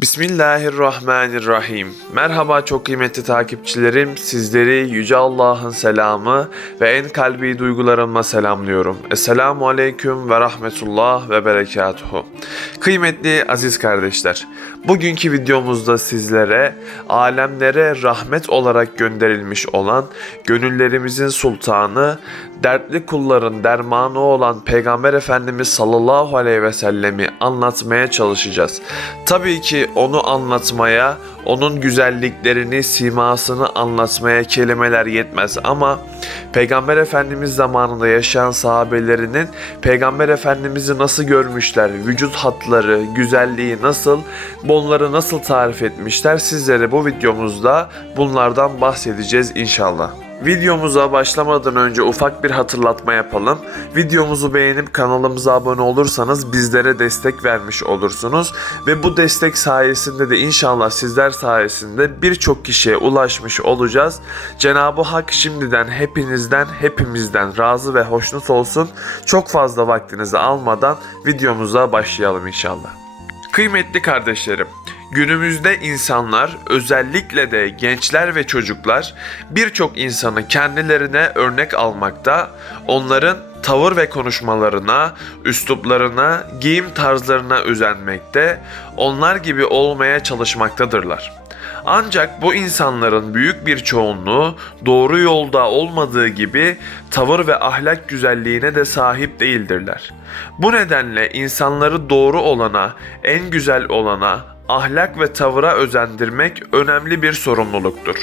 Bismillahirrahmanirrahim. Merhaba çok kıymetli takipçilerim. Sizleri Yüce Allah'ın selamı ve en kalbi duygularımla selamlıyorum. Esselamu Aleyküm ve Rahmetullah ve Berekatuhu. Kıymetli aziz kardeşler, bugünkü videomuzda sizlere alemlere rahmet olarak gönderilmiş olan gönüllerimizin sultanı, dertli kulların dermanı olan Peygamber Efendimiz sallallahu aleyhi ve sellemi anlatmaya çalışacağız. Tabii ki onu anlatmaya, onun güzelliklerini, simasını anlatmaya kelimeler yetmez ama Peygamber Efendimiz zamanında yaşayan sahabelerinin Peygamber Efendimiz'i nasıl görmüşler, vücut hatları, güzelliği nasıl, onları nasıl tarif etmişler sizlere bu videomuzda bunlardan bahsedeceğiz inşallah. Videomuza başlamadan önce ufak bir hatırlatma yapalım. Videomuzu beğenip kanalımıza abone olursanız bizlere destek vermiş olursunuz ve bu destek sayesinde de inşallah sizler sayesinde birçok kişiye ulaşmış olacağız. Cenab-ı Hak şimdiden hepinizden, hepimizden razı ve hoşnut olsun. Çok fazla vaktinizi almadan videomuza başlayalım inşallah. Kıymetli kardeşlerim, günümüzde insanlar, özellikle de gençler ve çocuklar birçok insanı kendilerine örnek almakta, onların tavır ve konuşmalarına, üsluplarına, giyim tarzlarına özenmekte, onlar gibi olmaya çalışmaktadırlar. Ancak bu insanların büyük bir çoğunluğu doğru yolda olmadığı gibi tavır ve ahlak güzelliğine de sahip değildirler. Bu nedenle insanları doğru olana, en güzel olana, ahlak ve tavıra özendirmek önemli bir sorumluluktur.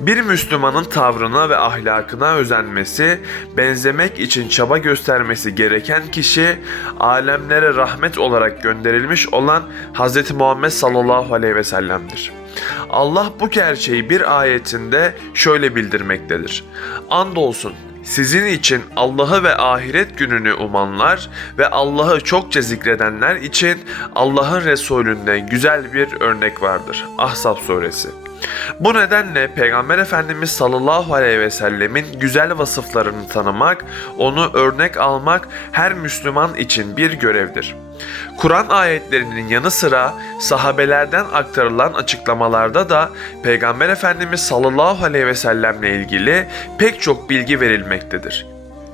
Bir Müslümanın tavrına ve ahlakına özenmesi, benzemek için çaba göstermesi gereken kişi, alemlere rahmet olarak gönderilmiş olan Hz. Muhammed sallallahu aleyhi ve sellem'dir. Allah bu gerçeği bir ayetinde şöyle bildirmektedir. Andolsun sizin için Allah'ı ve ahiret gününü umanlar ve Allah'ı çokça zikredenler için Allah'ın Resulünden güzel bir örnek vardır. Ahzab suresi. Bu nedenle Peygamber Efendimiz sallallahu aleyhi ve sellemin güzel vasıflarını tanımak, onu örnek almak her Müslüman için bir görevdir. Kur'an ayetlerinin yanı sıra sahabelerden aktarılan açıklamalarda da Peygamber Efendimiz sallallahu aleyhi ve sellemle ilgili pek çok bilgi verilmektedir.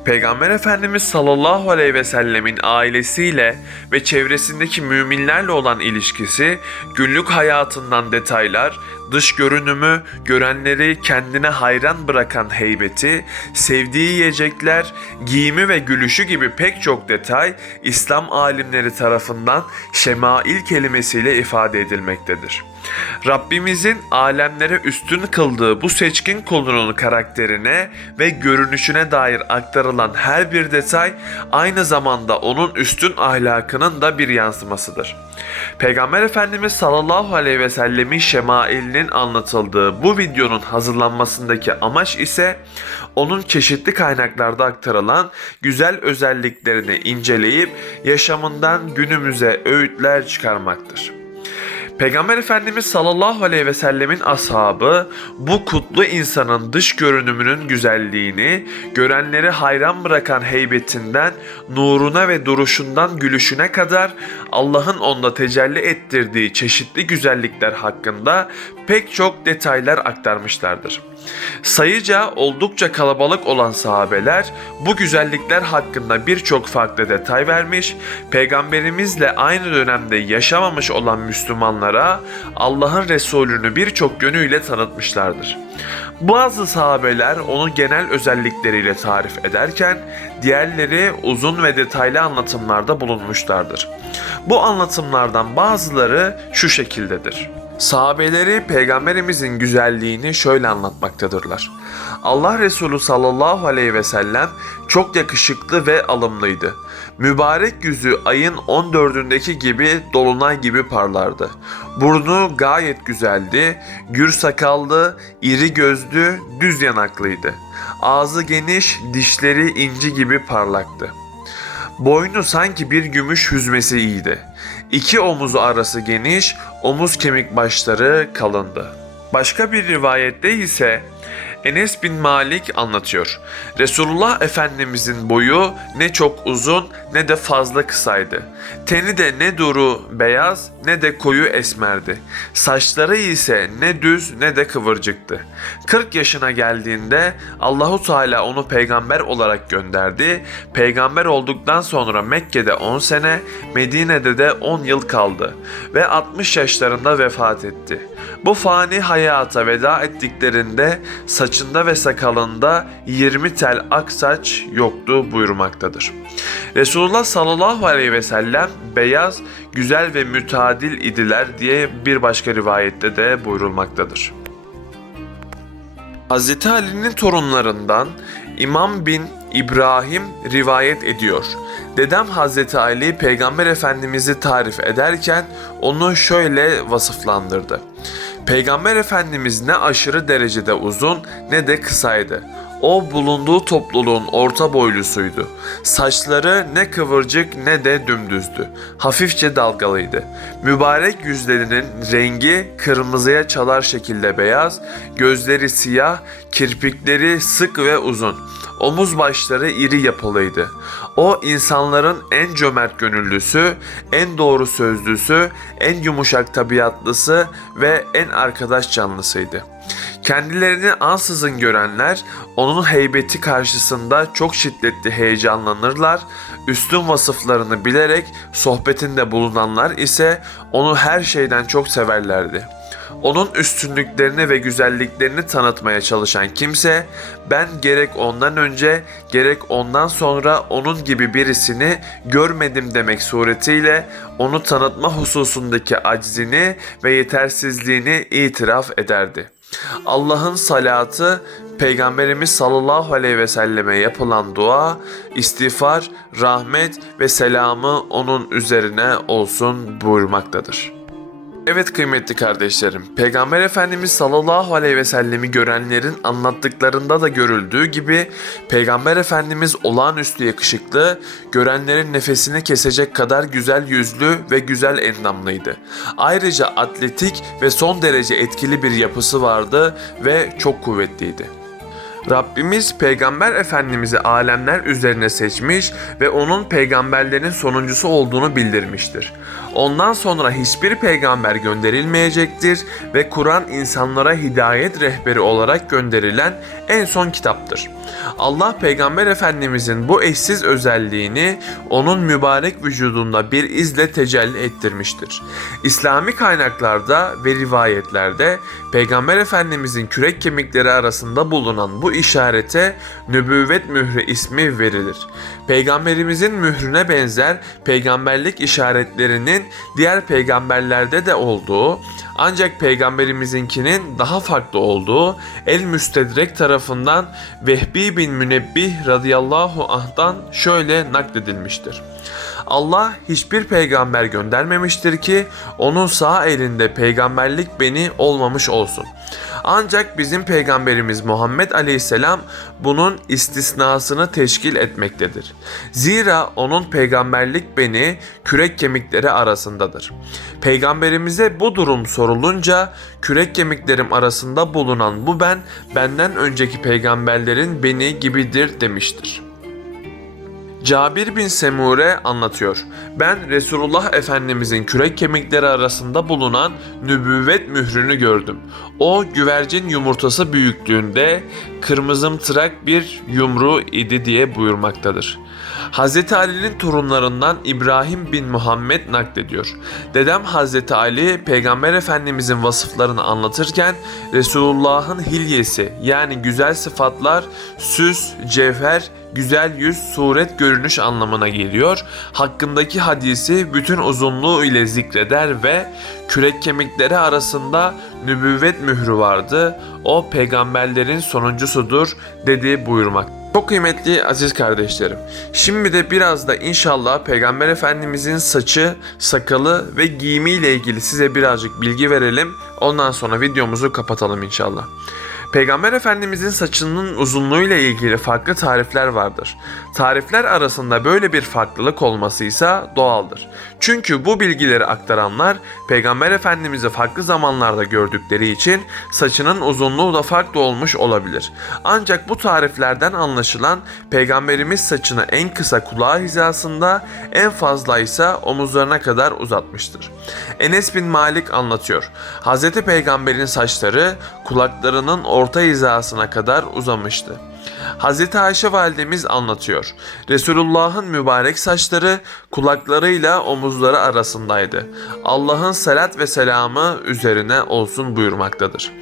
Peygamber Efendimiz sallallahu aleyhi ve sellemin ailesiyle ve çevresindeki müminlerle olan ilişkisi, günlük hayatından detaylar, dış görünümü, görenleri kendine hayran bırakan heybeti, sevdiği yiyecekler, giyimi ve gülüşü gibi pek çok detay İslam alimleri tarafından şemail kelimesiyle ifade edilmektedir. Rabbimizin alemlere üstün kıldığı bu seçkin kulunun karakterine ve görünüşüne dair aktarılan her bir detay aynı zamanda onun üstün ahlakının da bir yansımasıdır. Peygamber Efendimiz sallallahu aleyhi ve sellemin şemailinin anlatıldığı bu videonun hazırlanmasındaki amaç ise onun çeşitli kaynaklarda aktarılan güzel özelliklerini inceleyip yaşamından günümüze öğütler çıkarmaktır. Peygamber Efendimiz sallallahu aleyhi ve sellemin ashabı bu kutlu insanın dış görünümünün güzelliğini, görenleri hayran bırakan heybetinden, nuruna ve duruşundan gülüşüne kadar Allah'ın onda tecelli ettirdiği çeşitli güzellikler hakkında pek çok detaylar aktarmışlardır. Sayıca oldukça kalabalık olan sahabeler bu güzellikler hakkında birçok farklı detay vermiş, peygamberimizle aynı dönemde yaşamamış olan Müslümanlara Allah'ın Resulünü birçok yönüyle tanıtmışlardır. Bazı sahabeler onu genel özellikleriyle tarif ederken diğerleri uzun ve detaylı anlatımlarda bulunmuşlardır. Bu anlatımlardan bazıları şu şekildedir. Sahabeleri peygamberimizin güzelliğini şöyle anlatmaktadırlar. Allah Resulü sallallahu aleyhi ve sellem çok yakışıklı ve alımlıydı. Mübarek yüzü ayın 14'ündeki gibi dolunay gibi parlardı. Burnu gayet güzeldi, gür sakallı, iri gözlü, düz yanaklıydı. Ağzı geniş, dişleri inci gibi parlaktı. Boynu sanki bir gümüş hüzmesi iyiydi. İki omuzu arası geniş, omuz kemik başları kalındı. Başka bir rivayette ise Enes bin Malik anlatıyor. Resulullah Efendimizin boyu ne çok uzun ne de fazla kısaydı. Teni de ne duru beyaz ne de koyu esmerdi. Saçları ise ne düz ne de kıvırcıktı. 40 yaşına geldiğinde Allahu Teala onu peygamber olarak gönderdi. Peygamber olduktan sonra Mekke'de 10 sene, Medine'de de 10 yıl kaldı ve 60 yaşlarında vefat etti. Bu fani hayata veda ettiklerinde saçında ve sakalında 20 tel ak saç yoktu buyurmaktadır. Resulullah sallallahu aleyhi ve sellem beyaz, güzel ve mütadil idiler diye bir başka rivayette de buyurulmaktadır. Hz. Ali'nin torunlarından İmam bin İbrahim rivayet ediyor. Dedem Hz. Ali Peygamber Efendimiz'i tarif ederken onu şöyle vasıflandırdı. Peygamber Efendimiz ne aşırı derecede uzun ne de kısaydı. O bulunduğu topluluğun orta boylusuydu. Saçları ne kıvırcık ne de dümdüzdü. Hafifçe dalgalıydı. Mübarek yüzlerinin rengi kırmızıya çalar şekilde beyaz, gözleri siyah, kirpikleri sık ve uzun. Omuz başları iri yapılıydı. O insanların en cömert gönüllüsü, en doğru sözlüsü, en yumuşak tabiatlısı ve en arkadaş canlısıydı. Kendilerini ansızın görenler onun heybeti karşısında çok şiddetli heyecanlanırlar. Üstün vasıflarını bilerek sohbetinde bulunanlar ise onu her şeyden çok severlerdi. Onun üstünlüklerini ve güzelliklerini tanıtmaya çalışan kimse ben gerek ondan önce gerek ondan sonra onun gibi birisini görmedim demek suretiyle onu tanıtma hususundaki aczini ve yetersizliğini itiraf ederdi. Allah'ın salatı Peygamberimiz sallallahu aleyhi ve selleme yapılan dua, istiğfar, rahmet ve selamı onun üzerine olsun buyurmaktadır. Evet kıymetli kardeşlerim, Peygamber Efendimiz sallallahu aleyhi ve sellemi görenlerin anlattıklarında da görüldüğü gibi Peygamber Efendimiz olağanüstü yakışıklı, görenlerin nefesini kesecek kadar güzel yüzlü ve güzel endamlıydı. Ayrıca atletik ve son derece etkili bir yapısı vardı ve çok kuvvetliydi. Rabbimiz Peygamber Efendimiz'i alemler üzerine seçmiş ve onun peygamberlerin sonuncusu olduğunu bildirmiştir. Ondan sonra hiçbir peygamber gönderilmeyecektir ve Kur'an insanlara hidayet rehberi olarak gönderilen en son kitaptır. Allah Peygamber Efendimizin bu eşsiz özelliğini onun mübarek vücudunda bir izle tecelli ettirmiştir. İslami kaynaklarda ve rivayetlerde Peygamber Efendimizin kürek kemikleri arasında bulunan bu işarete nübüvvet mührü ismi verilir. Peygamberimizin mührüne benzer peygamberlik işaretlerinin diğer peygamberlerde de olduğu ancak peygamberimizinkinin daha farklı olduğu El Müstedrek tarafından Vehbi bin Münebbih radıyallahu anh'dan şöyle nakledilmiştir. Allah hiçbir peygamber göndermemiştir ki onun sağ elinde peygamberlik beni olmamış olsun. Ancak bizim peygamberimiz Muhammed Aleyhisselam bunun istisnasını teşkil etmektedir. Zira onun peygamberlik beni kürek kemikleri arasındadır. Peygamberimize bu durum sorulunca kürek kemiklerim arasında bulunan bu ben benden önceki peygamberlerin beni gibidir demiştir. Cabir bin Semure anlatıyor. Ben Resulullah Efendimizin kürek kemikleri arasında bulunan nübüvvet mührünü gördüm. O güvercin yumurtası büyüklüğünde kırmızımtırak bir yumru idi diye buyurmaktadır. Hz. Ali'nin torunlarından İbrahim bin Muhammed naklediyor. Dedem Hz. Ali Peygamber Efendimizin vasıflarını anlatırken Resulullah'ın hilyesi yani güzel sıfatlar, süs, cevher, güzel yüz, suret, görünüş anlamına geliyor. Hakkındaki hadisi bütün uzunluğu ile zikreder ve kürek kemikleri arasında nübüvvet mührü vardı. O peygamberlerin sonuncusudur dedi buyurmak. Çok kıymetli aziz kardeşlerim. Şimdi de biraz da inşallah Peygamber Efendimizin saçı, sakalı ve giyimiyle ilgili size birazcık bilgi verelim. Ondan sonra videomuzu kapatalım inşallah. Peygamber Efendimizin saçının uzunluğuyla ilgili farklı tarifler vardır. Tarifler arasında böyle bir farklılık olması ise doğaldır. Çünkü bu bilgileri aktaranlar Peygamber Efendimiz'i farklı zamanlarda gördükleri için saçının uzunluğu da farklı olmuş olabilir. Ancak bu tariflerden anlaşılan Peygamberimiz saçını en kısa kulağı hizasında en fazla ise omuzlarına kadar uzatmıştır. Enes bin Malik anlatıyor. Hz. Peygamber'in saçları kulaklarının orta hizasına kadar uzamıştı. Hz. Ayşe validemiz anlatıyor. Resulullah'ın mübarek saçları kulaklarıyla omuzları arasındaydı. Allah'ın salat ve selamı üzerine olsun buyurmaktadır.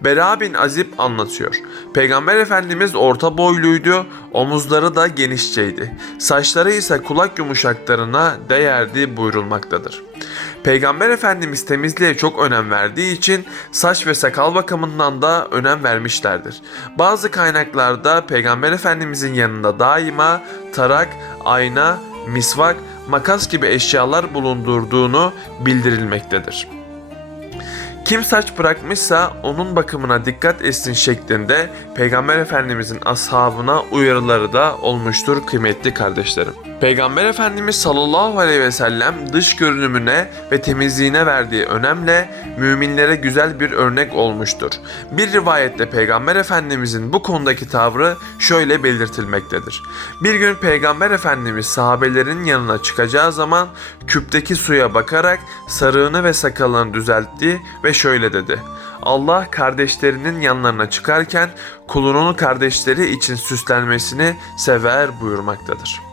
Bera bin Azib anlatıyor. Peygamber Efendimiz orta boyluydu, omuzları da genişçeydi. Saçları ise kulak yumuşaklarına değerdi buyurulmaktadır. Peygamber Efendimiz temizliğe çok önem verdiği için saç ve sakal bakımından da önem vermişlerdir. Bazı kaynaklarda Peygamber Efendimizin yanında daima tarak, ayna, misvak, makas gibi eşyalar bulundurduğunu bildirilmektedir. Kim saç bırakmışsa onun bakımına dikkat etsin şeklinde Peygamber Efendimizin ashabına uyarıları da olmuştur kıymetli kardeşlerim. Peygamber Efendimiz sallallahu aleyhi ve sellem dış görünümüne ve temizliğine verdiği önemle müminlere güzel bir örnek olmuştur. Bir rivayette Peygamber Efendimizin bu konudaki tavrı şöyle belirtilmektedir. Bir gün Peygamber Efendimiz sahabelerin yanına çıkacağı zaman küpteki suya bakarak sarığını ve sakalını düzeltti ve şöyle dedi. Allah kardeşlerinin yanlarına çıkarken kulunun kardeşleri için süslenmesini sever buyurmaktadır.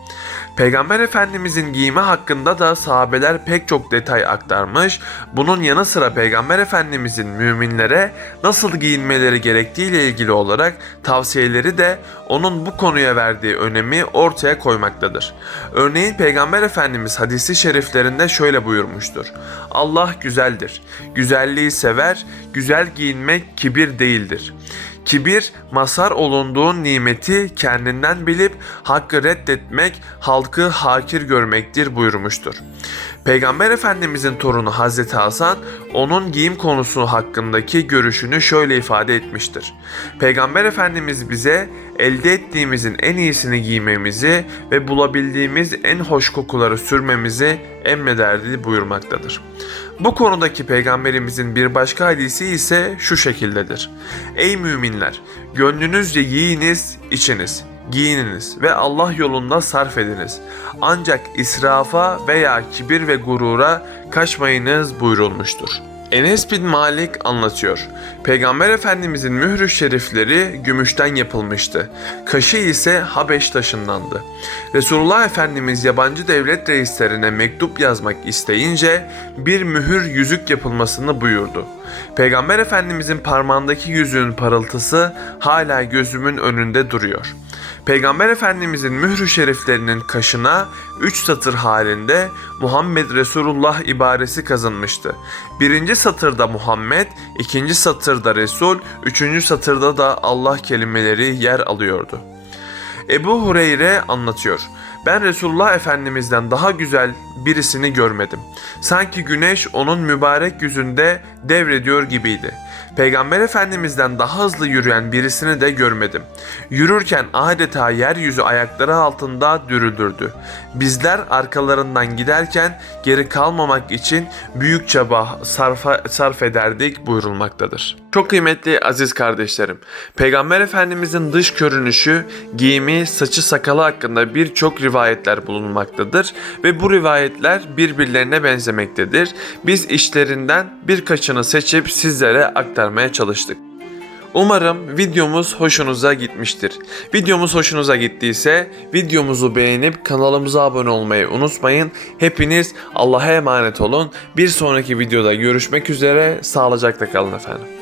Peygamber Efendimizin giyimi hakkında da sahabeler pek çok detay aktarmış. Bunun yanı sıra Peygamber Efendimizin müminlere nasıl giyinmeleri gerektiği ile ilgili olarak tavsiyeleri de onun bu konuya verdiği önemi ortaya koymaktadır. Örneğin Peygamber Efendimiz hadisi şeriflerinde şöyle buyurmuştur. Allah güzeldir. Güzelliği sever, güzel giyinmek kibir değildir. Kibir, mazhar olunduğun nimeti kendinden bilip hakkı reddetmek, halkı hakir görmektir buyurmuştur. Peygamber Efendimizin torunu Hazreti Hasan, onun giyim konusu hakkındaki görüşünü şöyle ifade etmiştir. Peygamber Efendimiz bize elde ettiğimizin en iyisini giymemizi ve bulabildiğimiz en hoş kokuları sürmemizi emrederdi buyurmaktadır. Bu konudaki peygamberimizin bir başka hadisi ise şu şekildedir. Ey müminler! Gönlünüzce yiyiniz, içiniz, giyininiz ve Allah yolunda sarf ediniz. Ancak israfa veya kibir ve gurura kaçmayınız buyurulmuştur. Enes bin Malik anlatıyor. Peygamber Efendimizin mührü şerifleri gümüşten yapılmıştı. Kaşı ise Habeş taşındandı. Resulullah Efendimiz yabancı devlet reislerine mektup yazmak isteyince bir mühür yüzük yapılmasını buyurdu. Peygamber Efendimizin parmağındaki yüzüğün parıltısı hala gözümün önünde duruyor.'' Peygamber Efendimizin mührü şeriflerinin kaşına 3 satır halinde Muhammed Resulullah ibaresi kazınmıştı. Birinci satırda Muhammed, ikinci satırda Resul, üçüncü satırda da Allah kelimeleri yer alıyordu. Ebu Hureyre anlatıyor. Ben Resulullah Efendimiz'den daha güzel birisini görmedim. Sanki güneş onun mübarek yüzünde devrediyor gibiydi. Peygamber Efendimiz'den daha hızlı yürüyen birisini de görmedim. Yürürken adeta yeryüzü ayakları altında dürüldürdü. Bizler arkalarından giderken geri kalmamak için büyük çaba sarfa, sarf ederdik buyurulmaktadır. Çok kıymetli aziz kardeşlerim, Peygamber Efendimizin dış görünüşü, giyimi, saçı sakalı hakkında birçok rivayetler bulunmaktadır ve bu rivayetler birbirlerine benzemektedir. Biz işlerinden birkaçını seçip sizlere aktarmaya çalıştık. Umarım videomuz hoşunuza gitmiştir. Videomuz hoşunuza gittiyse videomuzu beğenip kanalımıza abone olmayı unutmayın. Hepiniz Allah'a emanet olun. Bir sonraki videoda görüşmek üzere. Sağlıcakla kalın efendim.